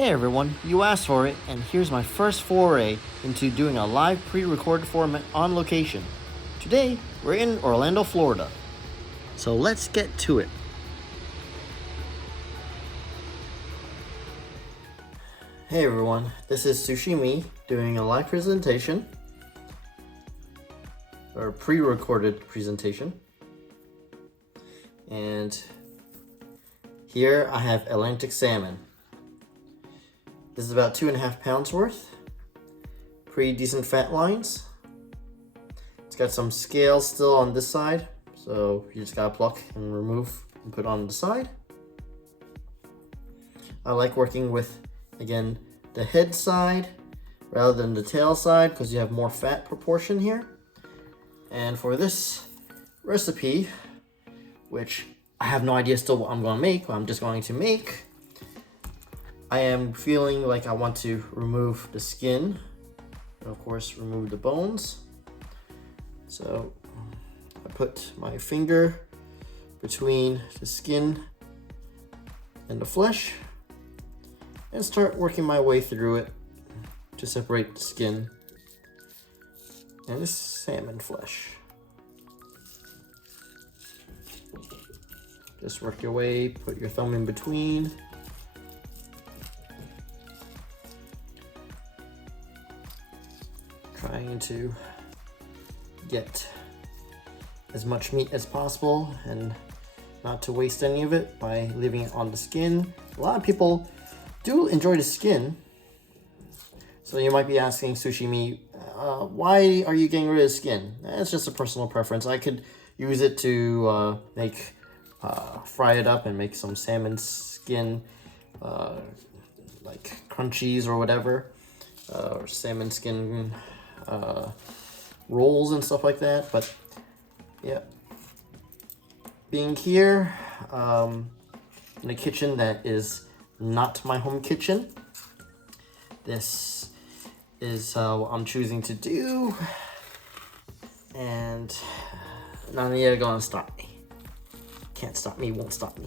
Hey everyone, you asked for it, and here's my first foray into doing a live pre-recorded format on location. Today, we're in Orlando, Florida. So let's get to it. Hey everyone, this is Sushi-Me doing a live presentation, or pre-recorded presentation. And here I have Atlantic salmon. This is about 2.5 pounds worth. Pretty decent fat lines. It's got some scales still on this side, so you just gotta pluck and remove and put on the side. I like working with, again, the head side rather than the tail side because you have more fat proportion here. And for this recipe, which I have no idea still what I'm gonna make, but I'm just going to make, I am feeling like I want to remove the skin, and of course remove the bones. So I put my finger between the skin and the flesh and start working my way through it to separate the skin and this salmon flesh. Just work your way, put your thumb in between. Trying to get as much meat as possible and not to waste any of it by leaving it on the skin. A lot of people do enjoy the skin. So you might be asking Sushi-Me, why are you getting rid of the skin? It's just a personal preference. I could use it to fry it up and make some salmon skin like crunchies or whatever, or salmon skin rolls and stuff like that. But yeah, being here in a kitchen that is not my home kitchen, this is what I'm choosing to do, and none of you are gonna stop me. Can't stop me, won't stop me.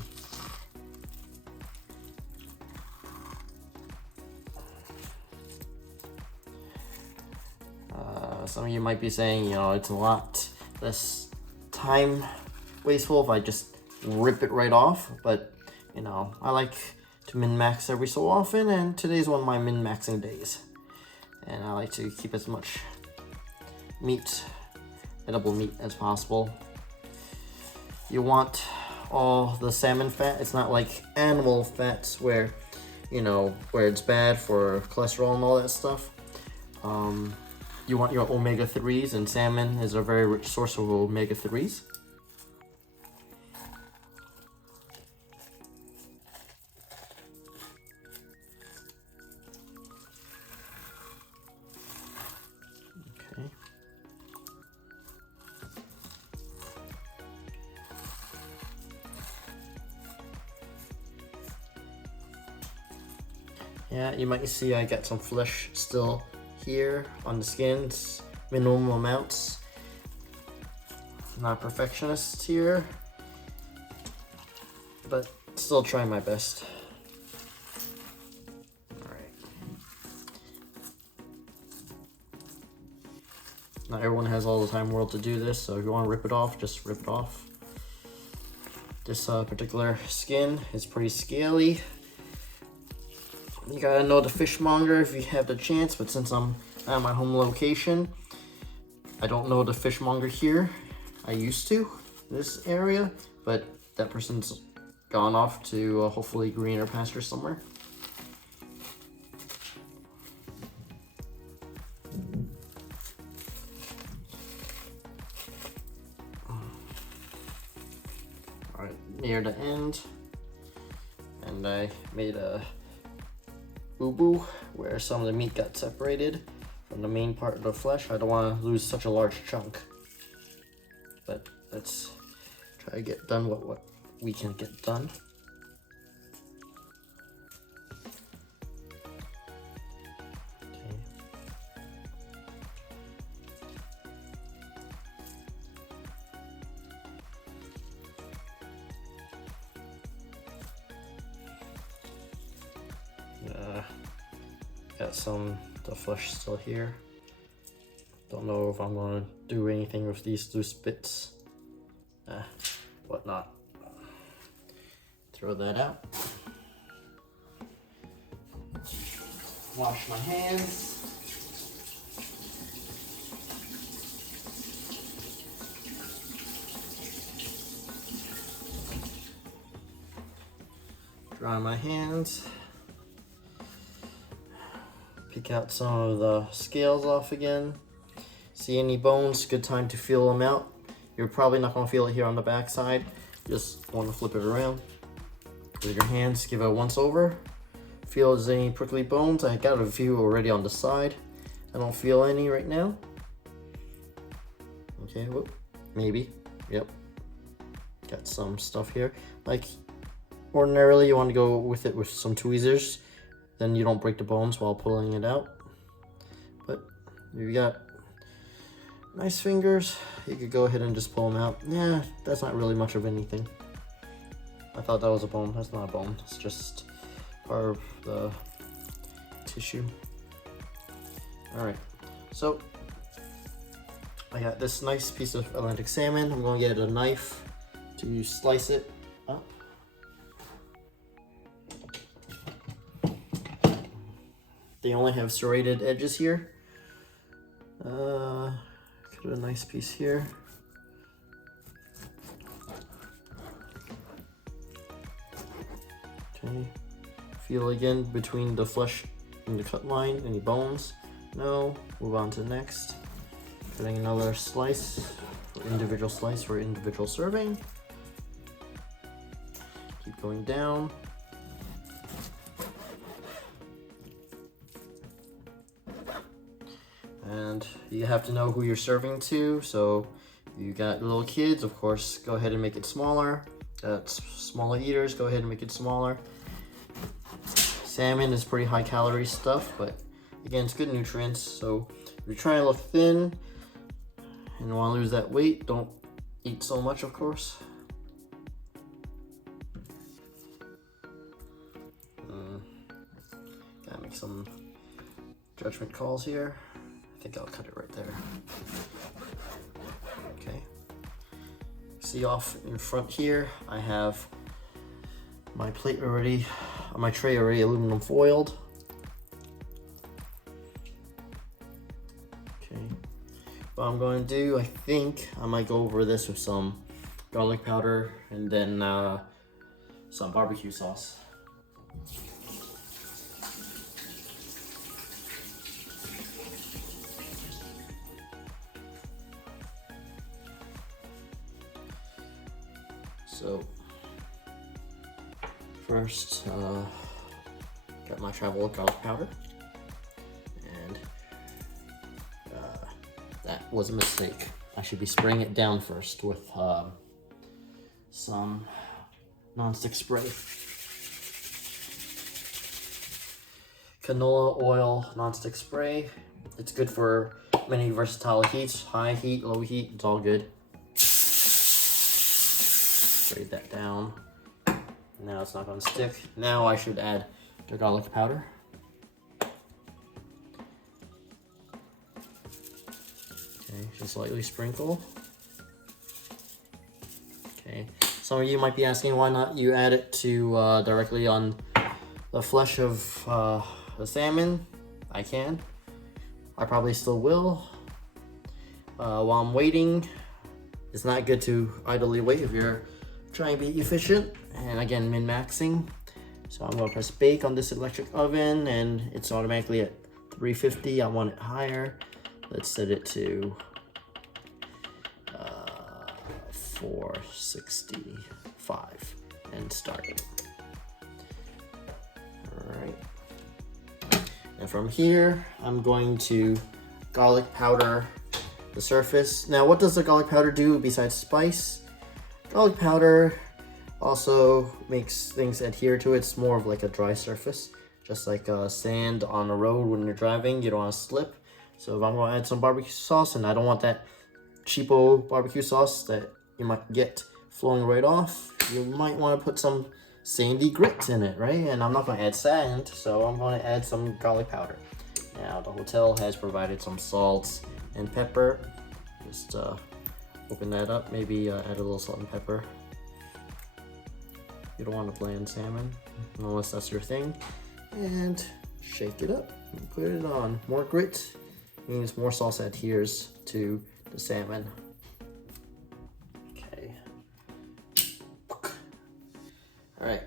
Some of you might be saying, it's a lot less time wasteful if I just rip it right off, but I like to min-max every so often, and today's one of my min-maxing days. And I like to keep as much meat, edible meat, as possible. You want all the salmon fat. It's not like animal fats where, where it's bad for cholesterol and all that stuff. You want your omega-3s, and salmon is a very rich source of omega-3s. Okay. Yeah, you might see I got some flesh still here on the skins, minimum amounts. Not perfectionist here, but still trying my best. Alright. Not everyone has all the time in the world to do this, so if you want to rip it off, just rip it off. This particular skin is pretty scaly. You gotta know the fishmonger if you have the chance, but since I'm at my home location, I don't know the fishmonger here. I used to, this area, but that person's gone off to hopefully greener pasture somewhere. Alright, near the end, and I made a boo-boo where some of the meat got separated from the main part of the flesh. I don't want to lose such a large chunk, but let's try to get done what we can get done. Okay. Got some the flesh still here. Don't know if I'm gonna do anything with these loose bits. Whatnot. Throw that out. Wash my hands. Dry my hands. Pick out some of the scales off again. See any bones, good time to feel them out. You're probably not gonna feel it here on the back side. Just want to flip it around with your hands, give it a once over. Feel if there's any prickly bones. I got a few already on the side. I don't feel any right now. Okay, whoop, maybe, yep. Got some stuff here. Like, ordinarily you want to go with it with some tweezers, then you don't break the bones while pulling it out. But if you got nice fingers, you could go ahead and just pull them out. Yeah, that's not really much of anything. I thought that was a bone. That's not a bone. It's just part of the tissue. All right, so I got this nice piece of Atlantic salmon. I'm going to get a knife to slice it up. They only have serrated edges here. Cut a nice piece here. Okay. Feel again between the flesh and the cut line. Any bones? No. Move on to the next. Cutting another slice, individual slice for individual serving. Keep going down. And you have to know who you're serving to. So you got little kids, of course, go ahead and make it smaller. Smaller eaters, go ahead and make it smaller. Salmon is pretty high calorie stuff, but again, it's good nutrients. So if you're trying to look thin and want to lose that weight, don't eat so much, of course. Gotta make some judgment calls here. I think I'll cut it right there. Okay. See off in front here, I have my plate already, my tray already aluminum foiled. Okay. What I'm going to do, I think I might go over this with some garlic powder and then some barbecue sauce. So first, got my travel garlic powder, and that was a mistake. I should be spraying it down first with some nonstick spray. Canola oil nonstick spray. It's good for many versatile heats, high heat, low heat, it's all good. Spray that down. Now it's not going to stick. Now I should add the garlic powder. Okay, just lightly sprinkle. Okay, some of you might be asking why not you add it to directly on the flesh of the salmon. I can. I probably still will. While I'm waiting, it's not good to idly wait if you're trying to be efficient, and again, min-maxing. So I'm gonna press bake on this electric oven, and it's automatically at 350. I want it higher. Let's set it to 465 and start it. All right. And from here, I'm going to garlic powder the surface. Now, what does the garlic powder do besides spice? Garlic powder also makes things adhere to it. It's more of like a dry surface, just like sand on the road when you're driving. You don't want to slip. So if I'm going to add some barbecue sauce, and I don't want that cheapo barbecue sauce that you might get flowing right off, you might want to put some sandy grit in it, right? And I'm not going to add sand, so I'm going to add some garlic powder. Now, the hotel has provided some salt and pepper. Just open that up, maybe add a little salt and pepper. You don't want a bland salmon, unless that's your thing. And shake it up and put it on. More grit means more sauce adheres to the salmon. Okay. Alright.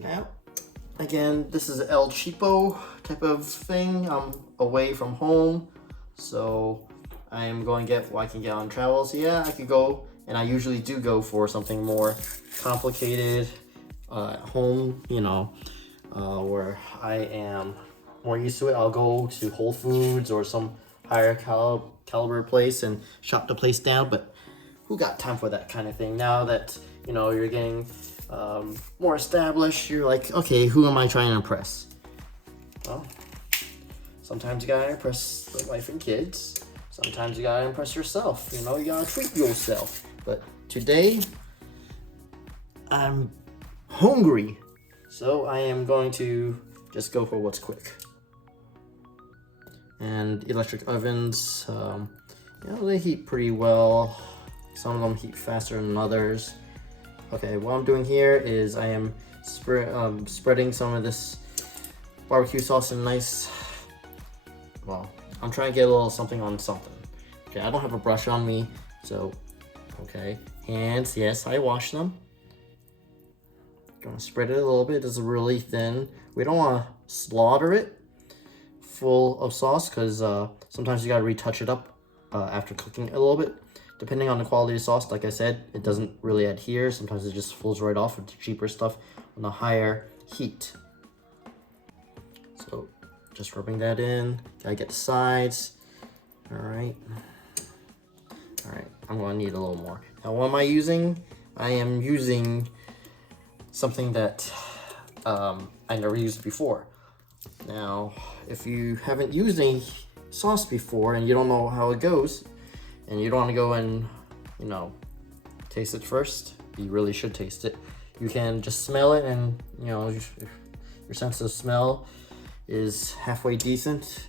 Now, again, this is El Cheapo type of thing. I'm away from home, so I am going to get what I can get on travels. Yeah, I could go, and I usually do go for something more complicated at home, you know, where I am more used to it. I'll go to Whole Foods or some higher caliber place and shop the place down, but who got time for that kind of thing? Now that, you know, you're getting more established, you're like, okay, who am I trying to impress? Well, sometimes you gotta impress the wife and kids. Sometimes you gotta impress yourself. You know, you gotta treat yourself. But today, I'm hungry, so I am going to just go for what's quick. And electric ovens, you know, they heat pretty well. Some of them heat faster than others. Okay, what I'm doing here is I am spreading some of this barbecue sauce in nice, well, I'm trying to get a little something on something. Okay, I don't have a brush on me, so, okay. Hands, yes, I wash them. Gonna spread it a little bit. It's really thin. We don't want to slaughter it full of sauce, because sometimes you gotta retouch it up after cooking it a little bit. Depending on the quality of sauce, like I said, it doesn't really adhere. Sometimes it just falls right off with the cheaper stuff on the higher heat. So just rubbing that in. Gotta get the sides. All right. I'm gonna need a little more. Now, what am I using? I am using something that I never used before. Now, if you haven't used any sauce before and you don't know how it goes, and you don't want to go and, you know, taste it first, you really should taste it. You can just smell it, and, you know, if your sense of smell is halfway decent,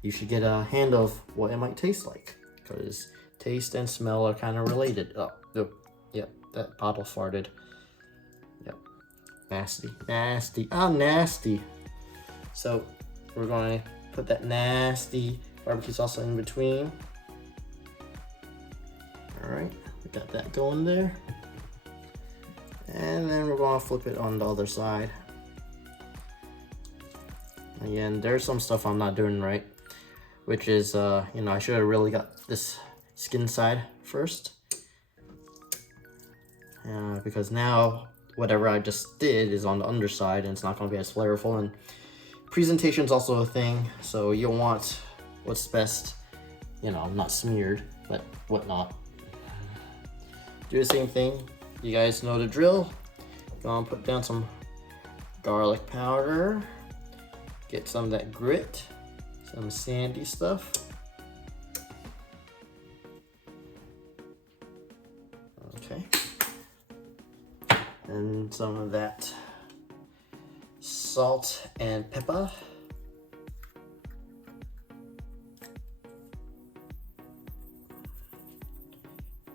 you should get a hand of what it might taste like, because taste and smell are kind of related. Oh, yep, that bottle farted. Yep, nasty, oh, nasty. So we're going to put that nasty barbecue sauce in between. All right, we got that going there. And then we're going to flip it on the other side. Again, there's some stuff I'm not doing right, which is, you know, I should have really got this skin side first. Because now whatever I just did is on the underside, and it's not going to be as flavorful. And presentation is also a thing, so you'll want what's best, you know, not smeared, but whatnot. Do the same thing. You guys know the drill. Go and put down some garlic powder. Get some of that grit, some sandy stuff. Okay. And some of that salt and pepper.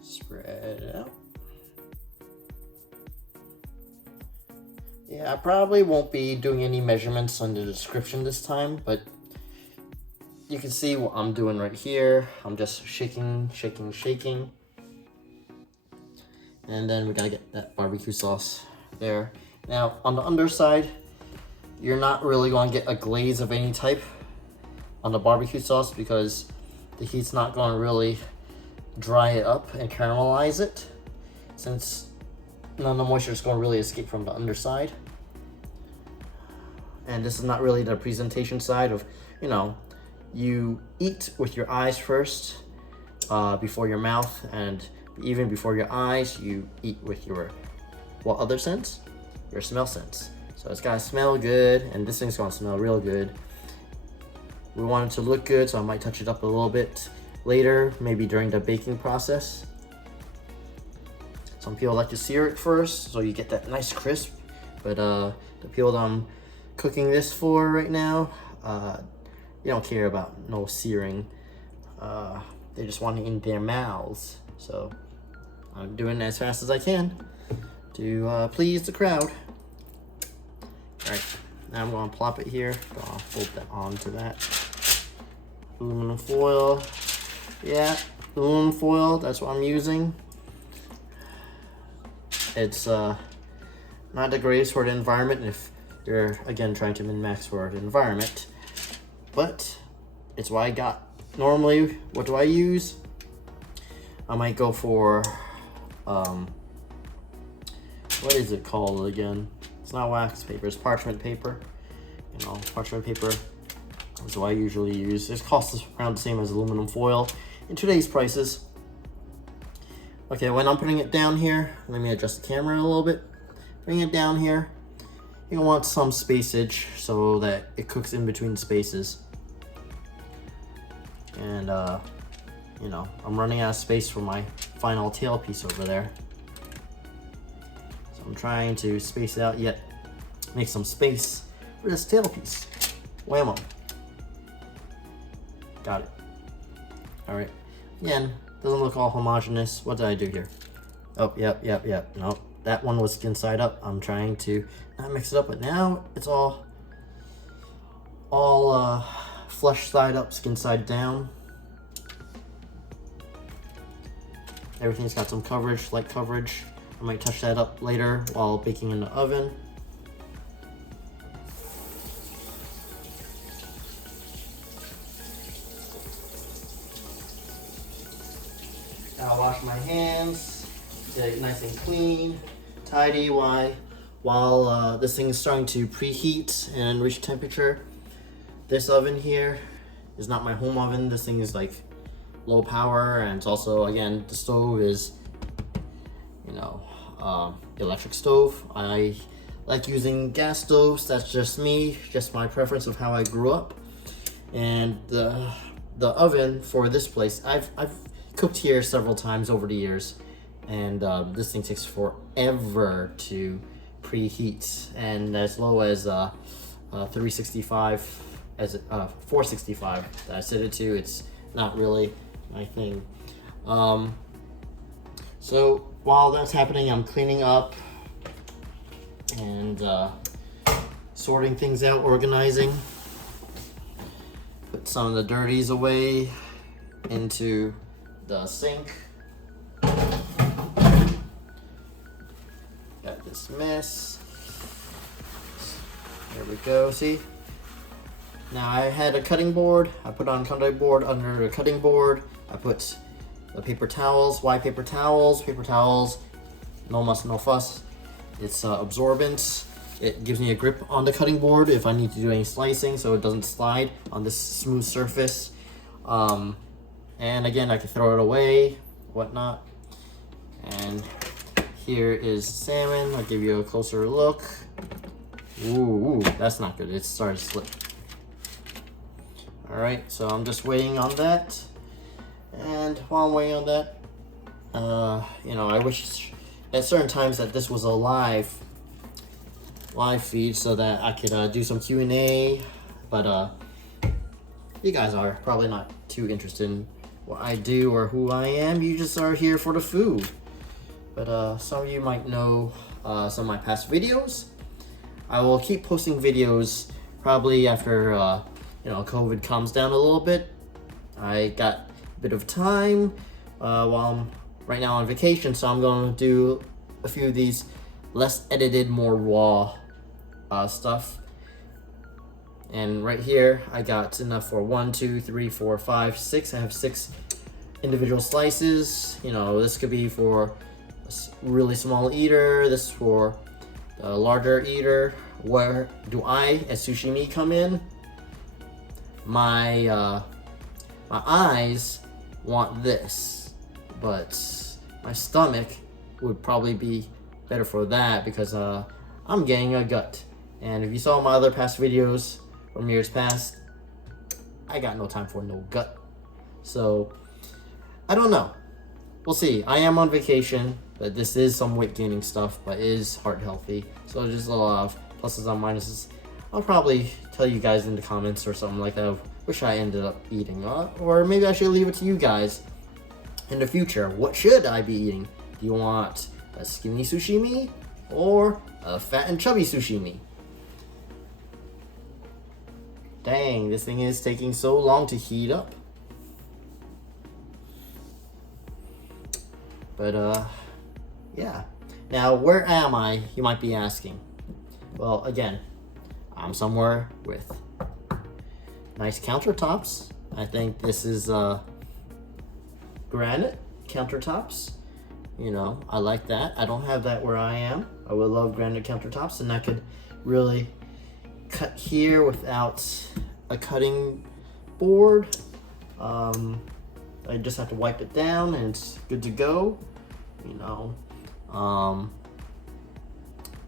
Spread it out. Yeah, I probably won't be doing any measurements on the description this time, but you can see what I'm doing right here. I'm just shaking. And then we gotta get that barbecue sauce there. Now, on the underside, you're not really gonna get a glaze of any type on the barbecue sauce, because the heat's not gonna really dry it up and caramelize it, since none of the moisture is going to really escape from the underside. And this is not really the presentation side of, you know, you eat with your eyes first before your mouth, and even before your eyes, you eat with your, what other sense? Your smell sense. So it's got to smell good, and this thing's going to smell real good. We want it to look good, so I might touch it up a little bit later, maybe during the baking process. Some people like to sear it first, so you get that nice crisp. But the people that I'm cooking this for right now, they don't care about no searing. They just want it in their mouths. So I'm doing it as fast as I can to please the crowd. All right, now I'm gonna plop it here. I'll fold that onto that. Aluminum foil. Yeah, aluminum foil, that's what I'm using. It's not the greatest for the environment if you're, again, trying to min-max for the environment. But it's what I got. Normally, what do I use? I might go for, what is it called again? It's not wax paper, it's parchment paper. You know, parchment paper is what I usually use. It costs around the same as aluminum foil in today's prices. Okay, when I'm putting it down here, let me adjust the camera a little bit. Bring it down here. You want some spacage so that it cooks in between spaces. And you know, I'm running out of space for my final tail piece over there. So I'm trying to space it out, yet make some space for this tail piece. Whammo. Got it. All right. Again, doesn't look all homogeneous. What did I do here? Oh, yep. Nope. That one was skin side up. I'm trying to not mix it up, but now it's all flesh side up, skin side down. Everything's got some coverage, light coverage. I might touch that up later while baking in the oven. I'll wash my hands, get it nice and clean, tidy while this thing is starting to preheat and reach temperature. This oven here is not my home oven. This thing is like low power, and it's also, again, the stove is, you know, electric stove. I like using gas stoves. That's just me, just my preference of how I grew up. And the oven for this place, I've cooked here several times over the years, and this thing takes forever to preheat, and as low as 365, as 465 that I set it to, it's not really my thing. So while that's happening, I'm cleaning up and sorting things out, organizing, put some of the dirties away into the sink. Got this mess. There we go, see? Now I had a cutting board. I put on a cutting board. Under the cutting board, I put the paper towels. Why paper towels? Paper towels, no muss, no fuss. It's absorbent. It gives me a grip on the cutting board if I need to do any slicing, so it doesn't slide on this smooth surface. And again, I can throw it away, whatnot. And here is salmon. I'll give you a closer look. Ooh, that's not good. It's starting to slip. All right, so I'm just waiting on that. And while I'm waiting on that, you know, I wish at certain times that this was a live feed so that I could do some Q&A, but you guys are probably not too interested in what I do or who I am. You just are here for the food. But some of you might know some of my past videos. I will keep posting videos probably after you know, COVID calms down a little bit. I got a bit of time while I'm right now on vacation, so I'm going to do a few of these less edited, more raw stuff. And right here, I got enough for 1, 2, 3, 4, 5, 6. I have 6 individual slices. You know, this could be for a really small eater. This is for a larger eater. Where do I, as Sushi-Me, come in? My eyes want this, but my stomach would probably be better for that because I'm getting a gut. And if you saw my other past videos from years past, I got no time for no gut. So I don't know. We'll see. I am on vacation. But this is some weight gaining stuff, but it is heart healthy. So there's a lot of pluses and minuses. I'll probably tell you guys in the comments or something like that. Wish I ended up eating, or maybe I should leave it to you guys in the future. What should I be eating? Do you want a skinny Sushi-Me or a fat and chubby Sushi-Me? Dang, this thing is taking so long to heat up. But yeah. Now, where am I? You might be asking. Well, again, I'm somewhere with nice countertops. I think this is granite countertops. You know, I like that. I don't have that where I am. I would love granite countertops, and I could really cut here without a cutting board. I just have to wipe it down and it's good to go. You know,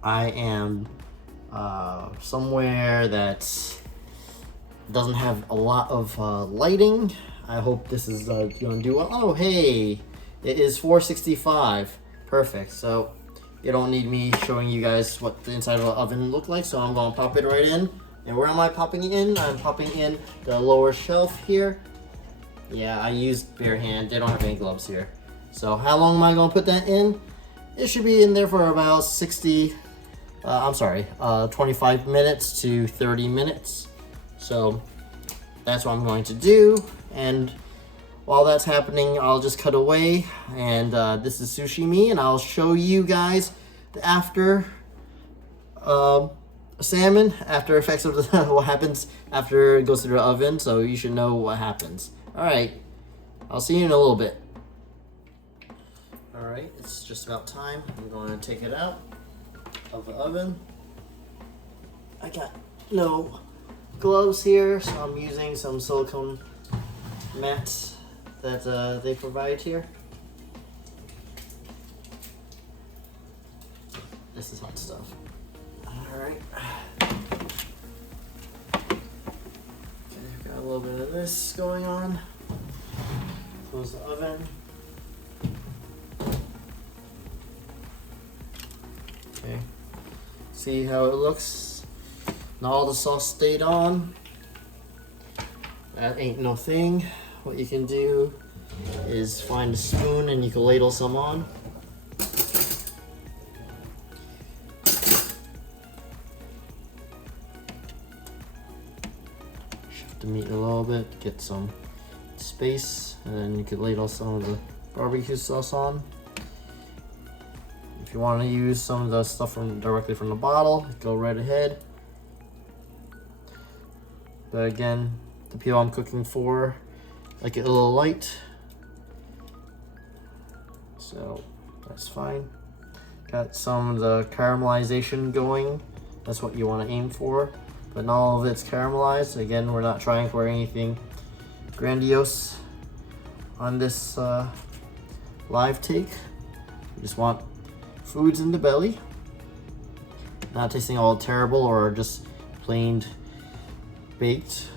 I am somewhere that doesn't have a lot of lighting. I hope this is gonna do well. Oh, hey, it is 465. Perfect. So you don't need me showing you guys what the inside of the oven looked like. So I'm gonna pop it right in. And where am I popping it in? I'm popping in the lower shelf here. Yeah, I used bare hand. They don't have any gloves here. So how long am I gonna put that in? It should be in there for about 25 minutes to 30 minutes. So that's what I'm going to do. And while that's happening, I'll just cut away. And this is Sushi-Me, and I'll show you guys the after salmon, after effects of what happens after it goes through the oven. So you should know what happens. All right, I'll see you in a little bit. All right, it's just about time. I'm going to take it out of the oven. I got no gloves here, so I'm using some silicone mats that they provide here. This is hot stuff. All right. Okay, got a little bit of this going on. Close the oven. Okay. See how it looks? Now all the sauce stayed on. That ain't no thing. What you can do is find a spoon and you can ladle some on. Shift the meat a little bit, get some space, and then you can ladle some of the barbecue sauce on. If you want to use some of the stuff directly from the bottle, go right ahead. But again, the people I'm cooking for like it a little light, so that's fine. Got some of the caramelization going. That's what you want to aim for, but not all of it's caramelized. Again, we're not trying for anything grandiose on this live take. We just want foods in the belly, not tasting all terrible or just plain baked.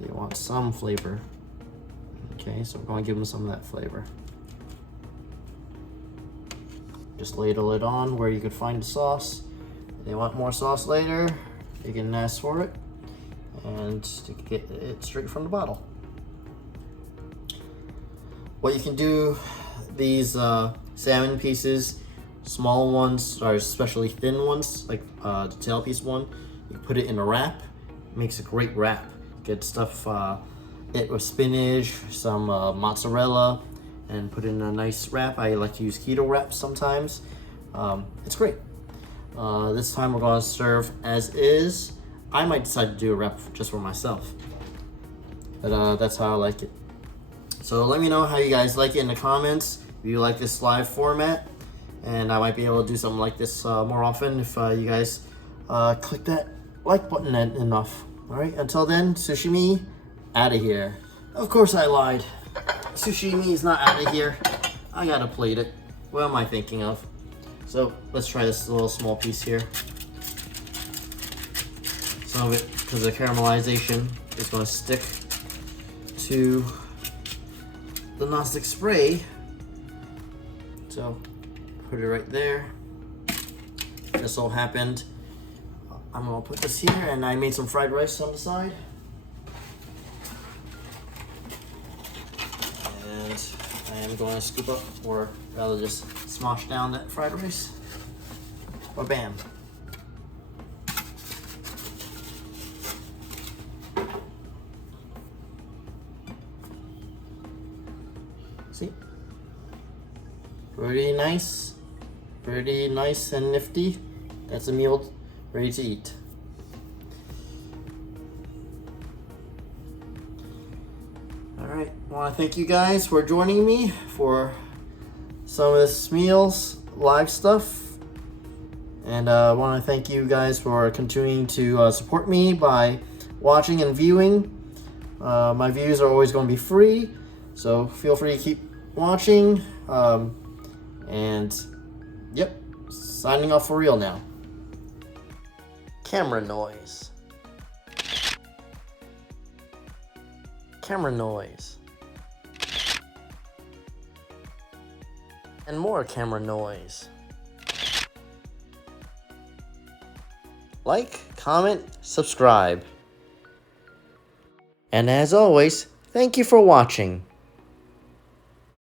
They want some flavor. Okay, so we're going to give them some of that flavor. Just ladle it on where you could find the sauce. If they want more sauce later, you can ask for it, and to get it straight from the bottle. What you can do, these salmon pieces, small ones, or especially thin ones, like the tail piece one, you put it in a wrap. It makes a great wrap. Get stuff it with spinach, some mozzarella, and put in a nice wrap. I like to use keto wraps sometimes. It's great. This time we're going to serve as is. I might decide to do a wrap just for myself, but that's how I like it. So let me know how you guys like it in the comments. If you like this live format, and I might be able to do something like this more often if you guys click that like button enough. All right, until then, Sushi-Me out of here. Of course I lied. Sushi-Me is not out of here. I gotta plate it. What am I thinking of? So let's try this little small piece here. Some of it, because of the caramelization, is gonna stick to the nonstick spray. So Put it right there. Just so happened, I'm gonna put this here, and I made some fried rice on the side. And I am going to scoop up, or rather just smosh down that fried rice. Or bam. See? Pretty nice and nifty. That's a meal ready to eat. Alright, I want to thank you guys for joining me for some of this meals, live stuff. And I want to thank you guys for continuing to support me by watching and viewing. My views are always going to be free, so feel free to keep watching. And yep, signing off for real now. Camera noise. Camera noise. And more camera noise. Like, comment, subscribe. And as always, thank you for watching.